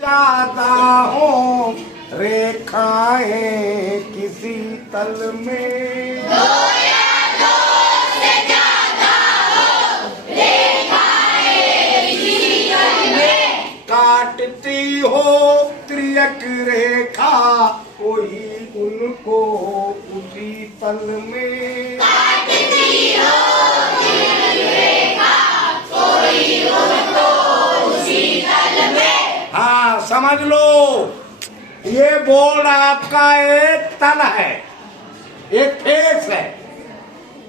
ज्यादा हो रेखाएं किसी तल में, दो या दो से ज्यादा हो रेखाएं किसी तल में, काटती हो त्रियक रेखा कोई उनको उसी तल में, काटती हो त्रियक रेखा कोई उनको उसी तल में। हाँ समझ लो, ये बोर्ड आपका एक तल है, एक फेस है,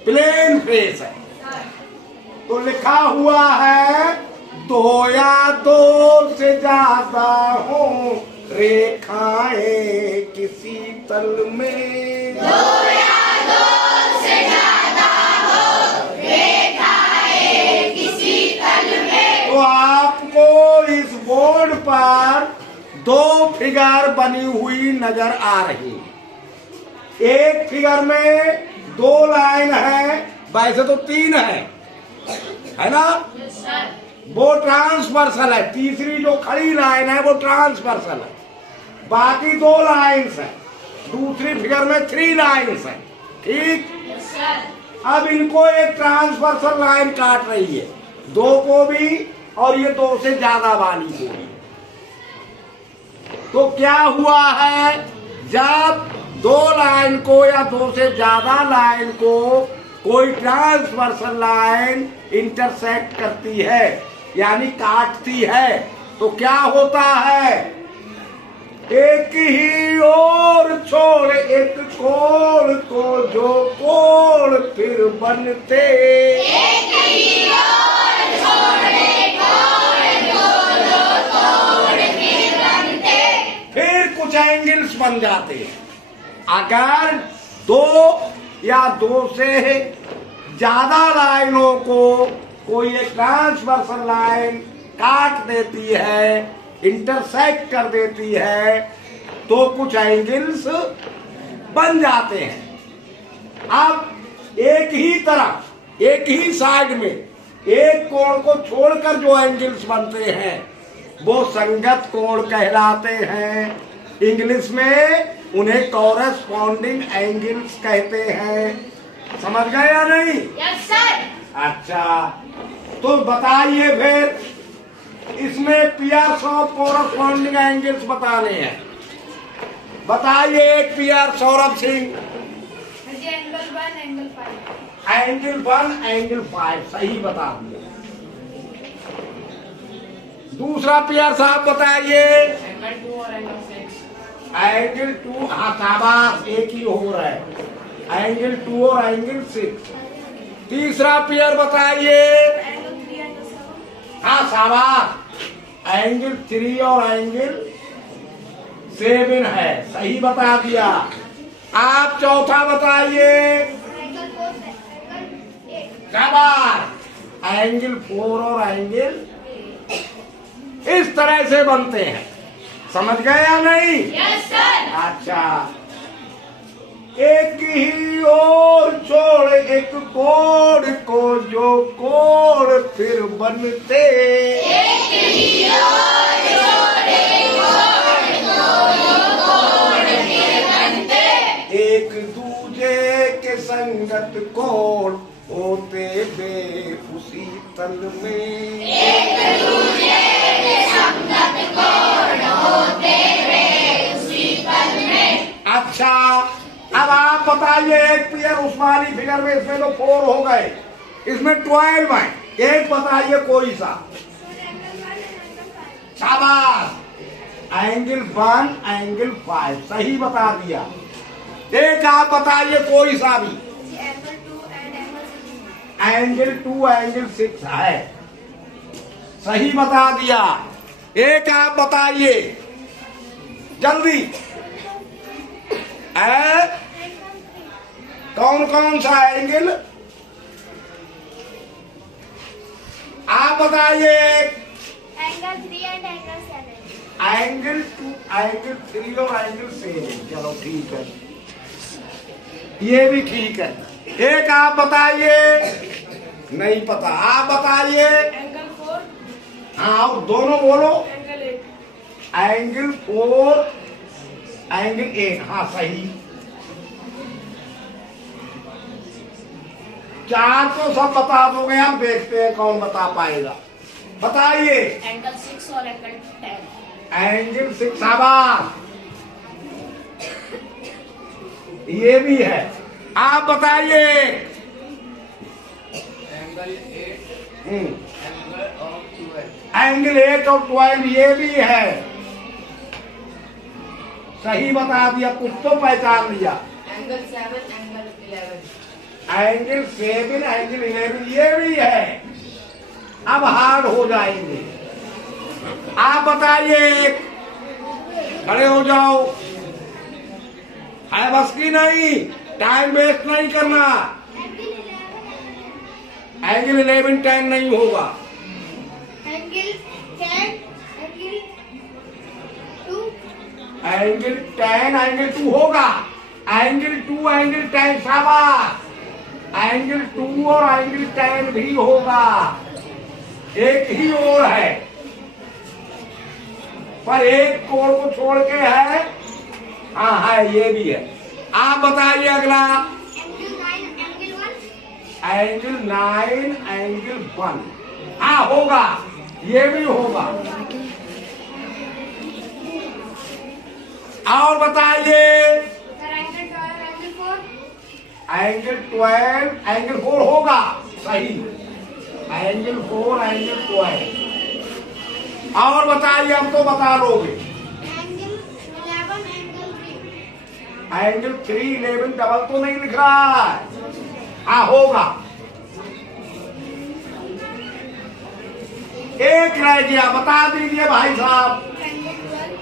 प्लेन फेस है। तो लिखा हुआ है दो या दो से ज्यादा हो रेखाएं किसी तल में, दो या दो से ज्यादा हो रेखाएं किसी तल में। तो आपको इस बोर्ड पर दो फिगर बनी हुई नजर आ रही है। एक फिगर में दो लाइन है, वैसे तो तीन है ना, वो ट्रांसवर्सल है। तीसरी जो खड़ी लाइन है वो ट्रांसवर्सल है, बाकी दो लाइन्स है। दूसरी फिगर में थ्री लाइन्स है, ठीक। अब इनको एक ट्रांसवर्सल लाइन काट रही है, दो को भी और ये दो से ज्यादा वाली को भी। तो क्या हुआ है, जब दो लाइन को या दो से ज्यादा लाइन को कोई ट्रांसवर्सल लाइन इंटरसेक्ट करती है यानी काटती है, तो क्या होता है, एक ही ओर छोड़ एक कोण को जो कोण फिर बनते, एक ही ओर छोड़ एक कोण को जो कोण फिर बनते, फिर कुछ एंगल्स बन जाते हैं। अगर दो या दो से ज्यादा लाइनों को कोई एक ट्रांसवर्सल लाइन काट देती है, इंटरसेक्ट कर देती है, तो कुछ एंगल्स बन जाते हैं। अब एक ही तरफ, एक ही साइड में एक कोण को छोड़कर जो एंगल्स बनते हैं वो संगत कोण कहलाते हैं। इंग्लिश में उन्हें कॉरेस्पॉन्डिंग एंगल्स कहते हैं। समझ गए या नहीं? Yes sir. अच्छा, तो बताइए फिर इसमें पियर्स ऑफ कॉरेस्पॉन्डिंग एंगल्स बताने हैं। बताइए एक पियर Saurabh Singh. Angle 1 angle 5। Angle 1 angle 5 सही बता दिया। दूसरा पियर साहब बताइए। एंगल 2 और एंगल 6। एंगल 2, हाँ शाबाश, एक ही हो रहा है, एंगल 2 और एंगल 6। तीसरा पेयर बताइए। Angle 3 angle 7। हाँ शाबाश, एंगल 3 और एंगल 7 है, सही बता दिया। आप चौथा बताइए। Angle 4 angle 8। शाबाश, एंगल 4 और एंगल इस तरह से बनते हैं। समझ गए या नहीं? Yes sir. अच्छा, एक ही ओर छोड़ एक कोण को जो कोण फिर बनते, एक ही ओर छोड़ एक कोण को जो कोण फिर बनते, एक दूजे के संगत कोण होते वे उसी तल में, एक दूजे के संगत कोण होते वे उसी तल में। अच्छा, अब आप बताइए एक पियर उस वाली फिगर में, इसमें तो 4 हो गए, इसमें 12 है, एक बताइए कोई सा। शाबाश, एंगल 1 एंगल 5 सही बता दिया। एक आप बताइए कोई सा भी। Angle 2 and angle 6। Angle 2 angle 6 है, सही बता दिया। एक आप बताइए जल्दी। कौन कौन सा एंगल आप बताइए। Angle 3 and angle 7। Angle 2 angle 3 और एंगल 7, चलो ठीक है, ये भी ठीक है। एक आप बताइए। नहीं पता, आप बताइए। एंगल 4 हाँ, और दोनों बोलो। एंगल 8। एंगल 4 एंगल 8, हाँ सही। 4 तो सब बता दोगे, हम देखते हैं कौन बता पाएगा। बताइए। एंगल 6 और एंगल 10। एंगल 6, शाबाश, ये भी है। आप बताइए। Angle 8. Angle of 12. एंगल 8 और 12, ये भी है। सही बता दिया, कुछ तो पहचान लिया। Angle 7. Angle 11. एंगल 7 एंगल 11, ये भी है। अब हार्ड हो जाएंगे। आप बताइए, खड़े हो जाओ, है बस की नहीं, टाइम वेस्ट नहीं करना। एंगल 11 10 नहीं होगा। Angle 10 angle 2। एंगल 10 एंगल 2 होगा। एंगल 2 एंगल 10, शाबाश। एंगल 2 और एंगल 10 भी होगा। एक ही और है, पर एक कोण को छोड़ के है। हाँ है, ये भी है। आप बताइए अगला। Angle 9 angle 1। एंगल 9 एंगल 1, हाँ होगा, ये भी होगा। और बताइए। Angle 12 angle 4। एंगल 12 एंगल 4 होगा, सही। Angle 4 angle 12। और बताइए, हम तो बता लोगे। Angle 11 angle 3। एंगल 3 11 डबल तो नहीं लिख रहा है, हाँ होगा। एक रह गया, बता दीजिए भाई साहब। एंगल 12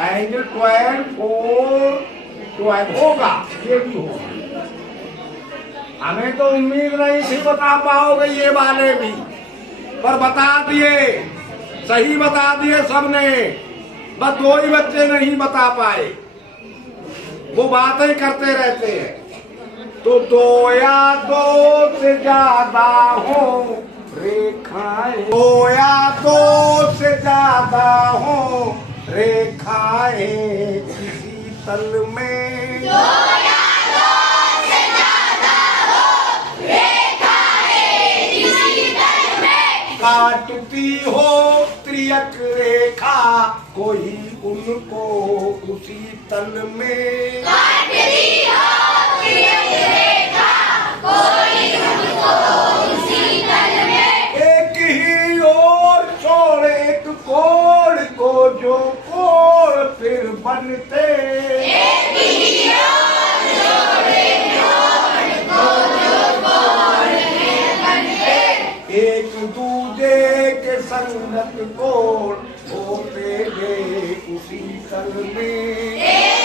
एंगल 12 4 12 होगा, ये भी होगा। हमें तो उम्मीद नहीं थी बता पाओगे ये वाले भी, पर बता दिए, सही बता दिए सबने। बस 2 ही बच्चे नहीं बता पाए, वो बातें करते रहते हैं। तो 2 या 2 से ज्यादा हो रेखाएं, 2 या 2 से ज्यादा हो रेखाएं किसी तल में, 2 या 2 से ज्यादा हो रेखाएं किसी तल में, काटती हो त्रियक रेखा कोई उनको उसी तल में, काटती हो त्रियक रेखा कोई उनको उसी तल में, एक ही ओर छोड़ एक कोण को जो कोण फिर बनते, एक ही ओर जोड़े कोण को जो कोण फिर बनते, एक दूजे के संगत कोण होते गए उसी तल में, एक